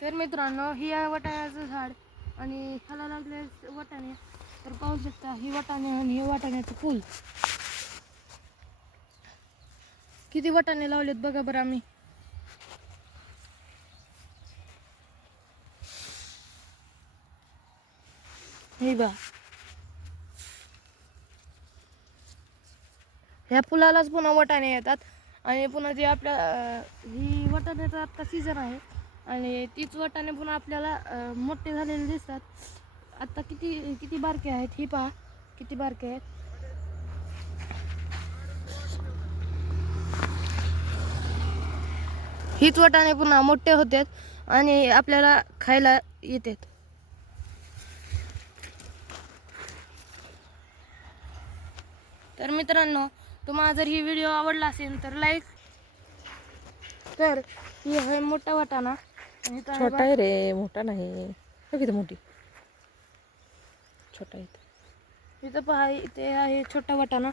तर मित्रांनो, ही आहे वाटाण्याचं झाड आणि ह्याला लागले वाटाणे. तर पाहू शकता ही वाटाणे आणि हे वाटाण्याचं फूल. किती वाटाणे लावलेत बघा बरं आम्ही. हे बा, ह्या फुलालाच पुन्हा वाटाणे येतात आणि पुन्हा जे आपल्या ही वाटाण्याचा आता सीझन आहे आणि तीच वाटाणे पुन्हा आपल्याला मोठे झालेले दिसतात. आता किती किती बारके आहेत, ही पहा किती बारके आहेत. हीच वाटाणे पुन्हा मोठे होतात आणि आपल्याला खायला येतात. तर मित्रांनो, तुम्हाला जर ही व्हिडिओ आवडला असेल तर लाईक. तर ही आहे मोठा वाटाणा आणि छोटा आहे रे, मोठा नाही. किती मोठी छोटा आहे. इथं पहा, इथे आहे छोटा वाटाणा.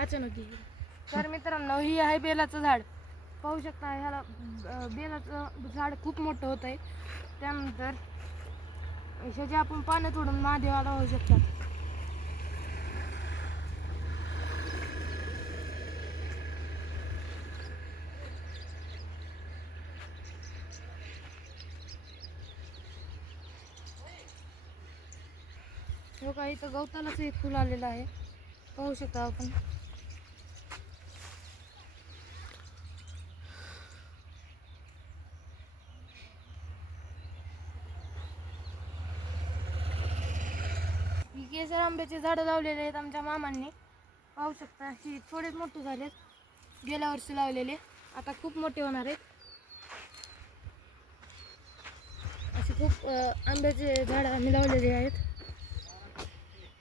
अचानक गेली. तर मित्रांनो, ही आहे बेलाचं झाड. पाहू शकता ह्याला बेलाचं झाड खूप मोठं होत आहे. त्यानंतर ह्याचे आपण पानं तोडून महादेवाला होऊ शकतात. हो का, इथं गवतालाच एक फुल आलेलं आहे, पाहू शकता आपण. ही केसर आंब्याचे झाडं लावलेले आहेत आमच्या मामांनी. पाहू शकता, ही थोडेच मोठे झालेत. गेल्या वर्षी लावलेले, आता खूप मोठे होणार आहेत. असे खूप आंब्याचे झाडं आम्ही लावलेले आहेत.